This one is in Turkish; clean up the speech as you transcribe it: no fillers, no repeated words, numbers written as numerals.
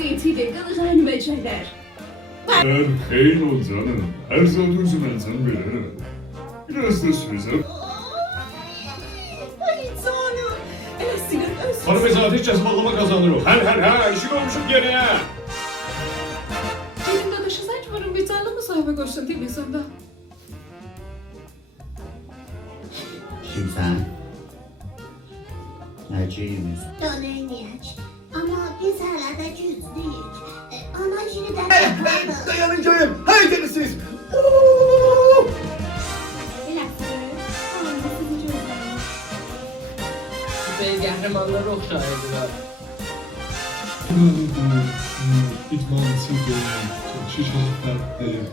zeytiyle qılğan bəcəklər. Xeyr ol canım. Her zaman üzümənsən belə. Biraz da sözə. Ay canım. Elə siqar öz. Hanımefendi hiç bağlama kazanır o. Her işi koymuşum geriye. Elimdə daşısan ki, varım bir tane müsahibə qoşsun televizyonda. Kimsən? Nəciyimiz? Dönəyək. Amma biz hələ də güclüyük. Ana jiri də Dayanın görün. Haydi siz. eləsin. Ana sizi gözləyir. Süper qəhrəmanlara oxşayırdılar. İdmansız değil. Şişeci fərq değil.